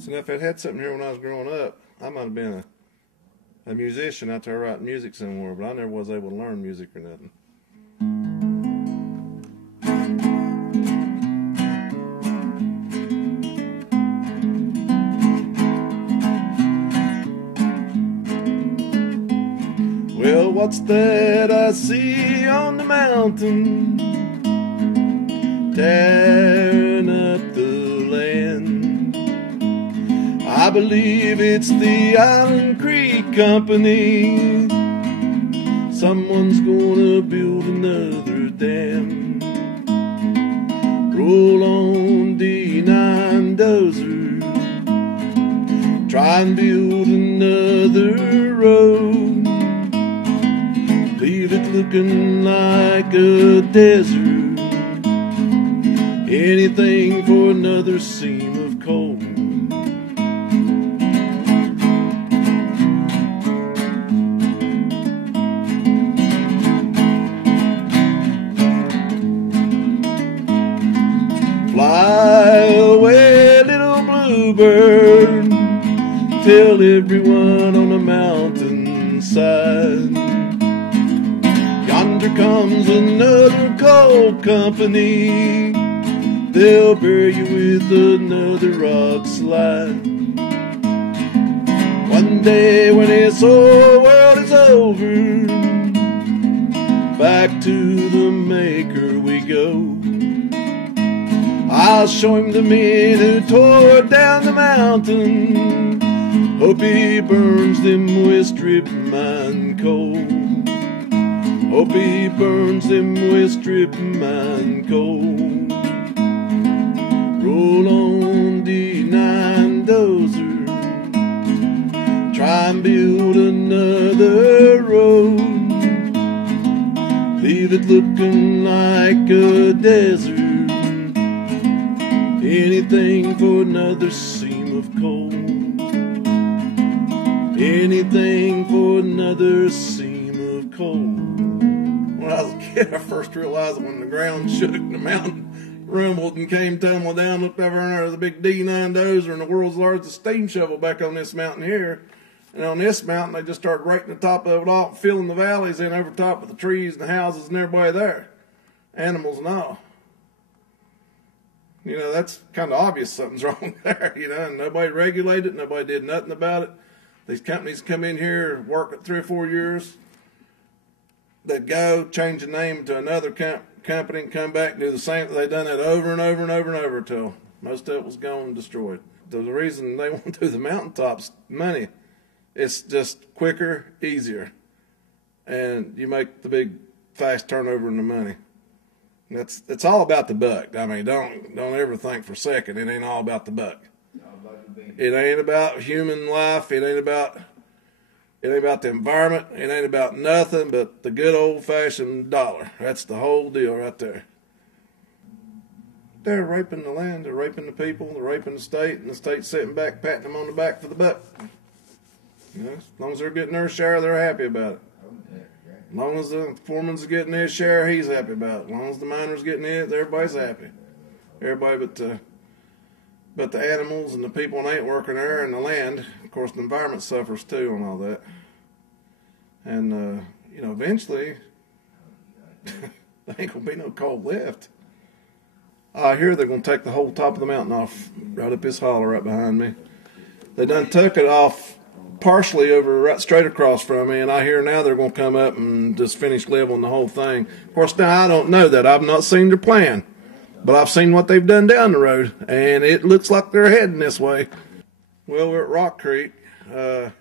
So now if I'd had something here when I was growing up, I might have been a musician out there writing music somewhere, but I never was able to learn music or nothing. Well, what's that I see on the mountain, tearing up the land? I believe it's the Island Creek Company. Someone's gonna build another dam. Roll on D9 dozer, try and build another road. Leave it looking like a desert. Anything for another seam of coal. Fly away, little bluebird, tell everyone on the mountainside. Yonder comes another coal company. They'll bury you with another rock slide. One day when this whole world is over, back to the maker we go. I'll show him the men who tore down the mountain. Hope he burns them with strip mine coal. Hope he burns them with strip mine coal. Roll on D9 dozer, try and build another road. Leave it looking like a desert. Anything for another seam of coal. Anything for another seam of coal. When I was a kid, I first realized that when the ground shook and the mountain rumbled and came tumbling down, looked over and there was a big D9 dozer and the world's largest steam shovel back on this mountain here. And on this mountain, they just started raking the top of it off, filling the valleys in over top of the trees and the houses and everybody there. Animals and all. You know, that's kind of obvious something's wrong there, you know, and nobody regulated it, nobody did nothing about it. These companies come in here, work it 3 or 4 years, they'd go, change the name to another company and come back and do the same. They've done it over and over and over and over until most of it was gone and destroyed. The reason they want to do the mountaintops, money. It's just quicker, easier, and you make the big, fast turnover in the money. It's all about the buck. I mean, don't ever think for a second it ain't all about the buck. It ain't about human life. It ain't about the environment. It ain't about nothing but the good old-fashioned dollar. That's the whole deal right there. They're raping the land. They're raping the people. They're raping the state, and the state's sitting back, patting them on the back for the buck. You know, as long as they're getting their share, they're happy about it. As long as the foreman's getting his share, he's happy about it. As long as the miner's getting it, everybody's happy. Everybody but the animals and the people that ain't working there and the land. Of course, the environment suffers too and all that. And, you know, eventually, there ain't going to be no coal left. I hear they're going to take the whole top of the mountain off right up this holler right behind me. They done took it off partially over right straight across from me, and I hear now they're going to come up and just finish leveling the whole thing. Of course, now I don't know that. I've not seen their plan, but I've seen what they've done down the road, and it looks like they're heading this way. Well, we're at Rock Creek. I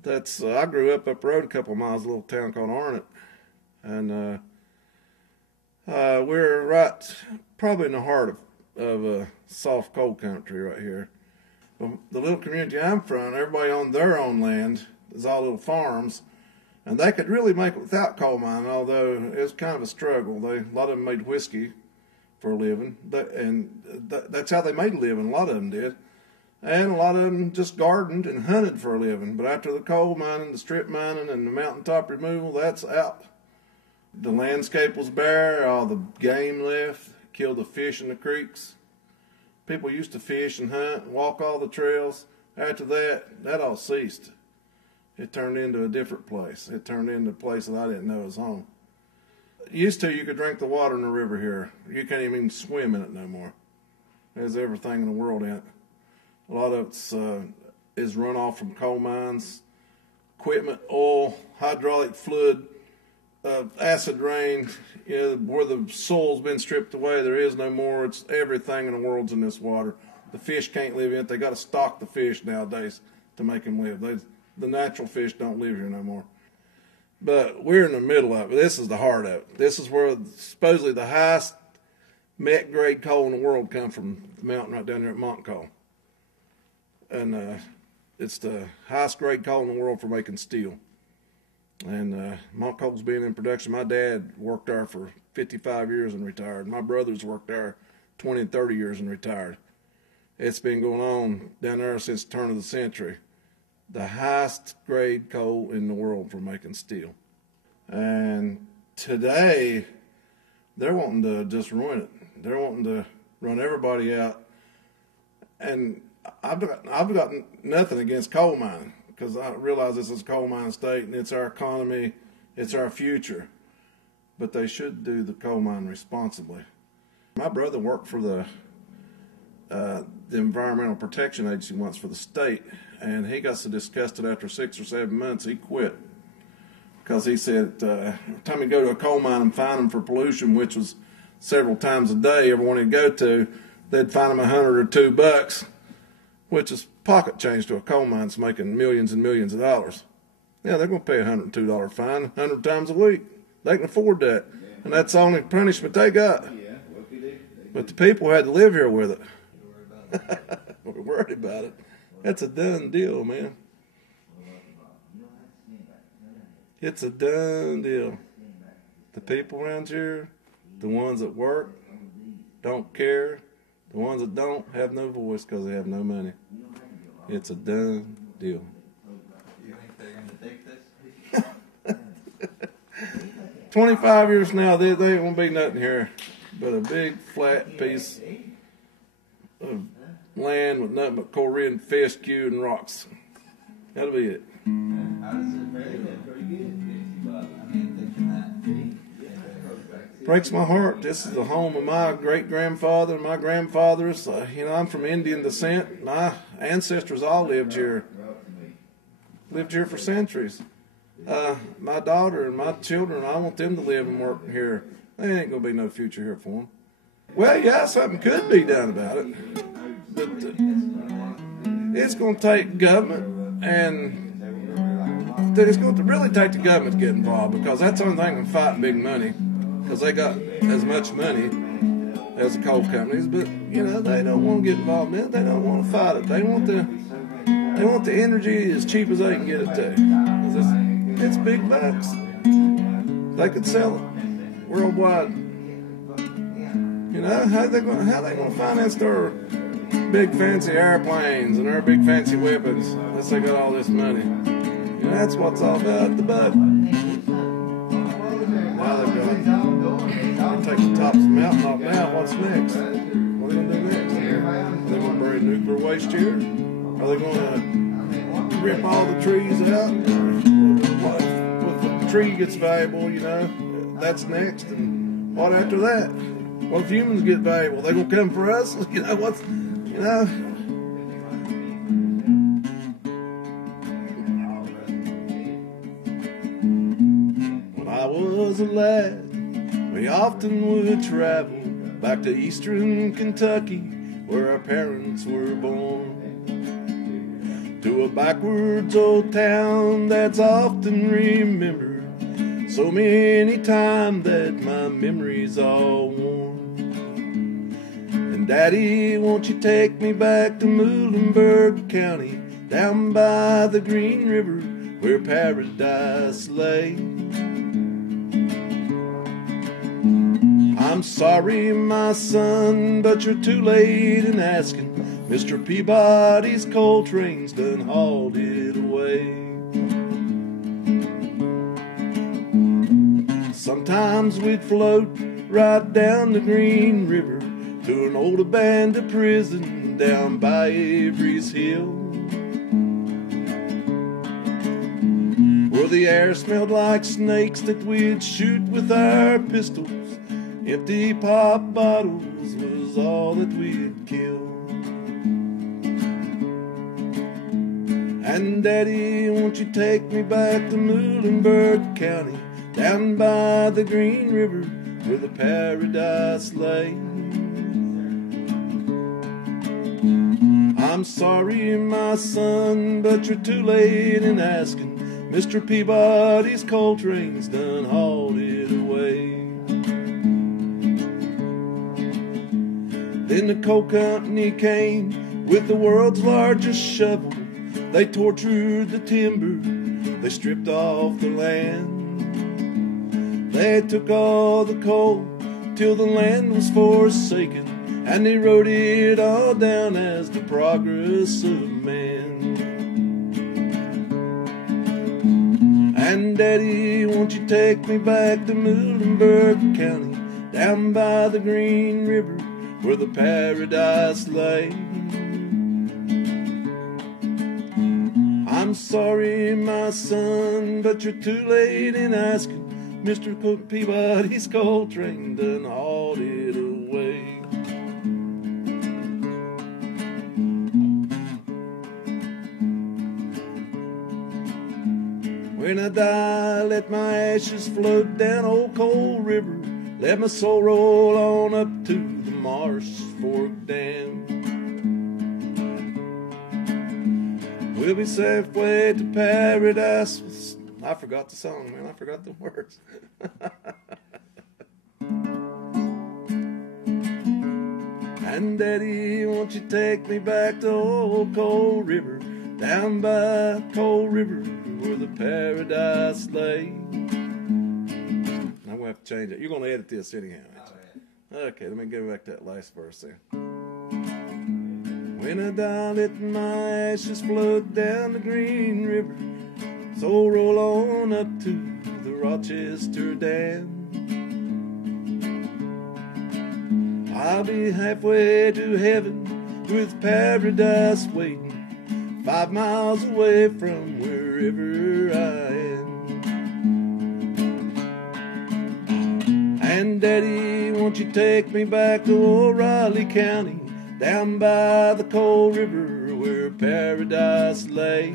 grew up the road a couple of miles, a little town called Arnott, and we're right probably in the heart of soft coal country right here. The little community I'm from, everybody on their own land is all little farms, and they could really make it without coal mining, although it was kind of a struggle. A lot of them made whiskey for a living, that's how they made a living. A lot of them did, and a lot of them just gardened and hunted for a living. But after the coal mining, the strip mining, and the mountaintop removal, that's out. The landscape was bare, all the game left, killed the fish in the creeks. People used to fish and hunt, walk all the trails. After that, that all ceased. It turned into a different place. It turned into a place that I didn't know was home. Used to, you could drink the water in the river here. You can't even swim in it no more. There's everything in the world in it. A lot of it's is runoff from coal mines, equipment, oil, hydraulic fluid, acid rain. You know, where the soil's been stripped away, there is no more. It's everything in the world's in this water. The fish can't live in it. They got to stock the fish nowadays to make them live. The natural fish don't live here no more. But we're in the middle of it. This is the heart of it. This is where supposedly the highest met grade coal in the world come from, the mountain right down there at Montcoal. And it's the highest grade coal in the world for making steel. And Montcoal's been in production. My dad worked there for 55 years and retired. My brothers worked there 20 and 30 years and retired. It's been going on down there since the turn of the century. The highest grade coal in the world for making steel. And today, they're wanting to just ruin it. They're wanting to run everybody out. And I've got nothing against coal mining, because I realize this is a coal mining state and it's our economy, it's our future. But they should do the coal mine responsibly. My brother worked for the Environmental Protection Agency once for the state, and he got so disgusted after 6 or 7 months he quit, because he said every time he'd go to a coal mine and find them for pollution, which was several times a day, everyone he'd go to, they'd find them $100 or $2, which is pocket change to a coal mine that's making millions and millions of dollars. Yeah, they're going to pay a $102 fine 100 times a week. They can afford that, and that's the only punishment they got. But the people had to live here with it. We're worried about it. That's a done deal, man. It's a done deal. The people around here, the ones that work, don't care. The ones that don't have no voice because they have no money. It's a done deal. You think they're going to take this? 25 years from now, there won't be nothing here but a big flat piece of land with nothing but Korean fescue and rocks. That'll be it. How does it vary? Pretty good. I mean, Breaks my heart. This is the home of my great-grandfather and my grandfathers. I'm from Indian descent. My ancestors all lived here. Lived here for centuries. My daughter and my children, I want them to live and work here. There ain't going to be no future here for them. Well, yeah, something could be done about it. But it's going to take government, and it's going to really take the government to get involved, because that's the only thing that can fight big money, because they got as much money as the coal companies. But they don't want to get involved in it. They don't want to fight it. They want the energy as cheap as they can get it to. It's big bucks. They could sell it worldwide. How they going to finance their big fancy airplanes and their big fancy weapons unless they got all this money? That's what's all about, the buck. Now they're take the tops of the mountain off now. What's next? What are they going to do next? Are they going to bury nuclear waste here? Are they going to rip all the trees out? If the tree gets valuable, that's next. And what after that? What if humans get valuable? They gonna come for us? When I was a lad, we often would travel back to eastern Kentucky, where our parents were born, to a backwards old town that's often remembered so many times that my memory's all worn. And Daddy, won't you take me back to Muhlenberg County, down by the Green River where paradise lay? I'm sorry, my son, but you're too late in asking. Mr. Peabody's coal train's done hauled it away. Sometimes we'd float right down the Green River to an old abandoned prison down by Avery's Hill, where the air smelled like snakes that we'd shoot with our pistols. Empty pop bottles was all that we'd kill. And Daddy, won't you take me back to Muhlenberg County, down by the Green River where the paradise lay? I'm sorry, my son, but you're too late in asking. Mr. Peabody's coal train's done hauled it away. Then the coal company came with the world's largest shovel. They tortured the timber, they stripped off the land. They took all the coal till the land was forsaken, and they wrote it all down as the progress of man. And Daddy, won't you take me back to Muhlenberg County, down by the Green River where the paradise lay? I'm sorry, my son, but you're too late in asking. Mr. Peabody's coal train done hauled it away. When I die, let my ashes float down old Coal River. Let my soul roll on up to the Marsh Fork Dam. We'll be safeway to paradise. I forgot the song, man. I forgot the words. And Daddy, won't you take me back to old Coal River, down by Coal River where the paradise lay? I'm gonna have to change it. You're gonna edit this anyhow. Okay, let me go back to that last verse there. When I die, let my ashes float down the Green River, so roll on up to the Rochester Dam. I'll be halfway to heaven with paradise waiting, 5 miles away from wherever I am. And Daddy, won't you take me back to O'Reilly County, down by the Coal River where paradise lay?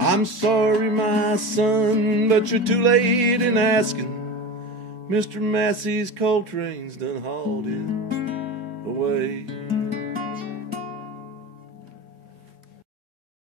I'm sorry, my son, but you're too late in asking. Mr. Massey's coal train's done hauled in.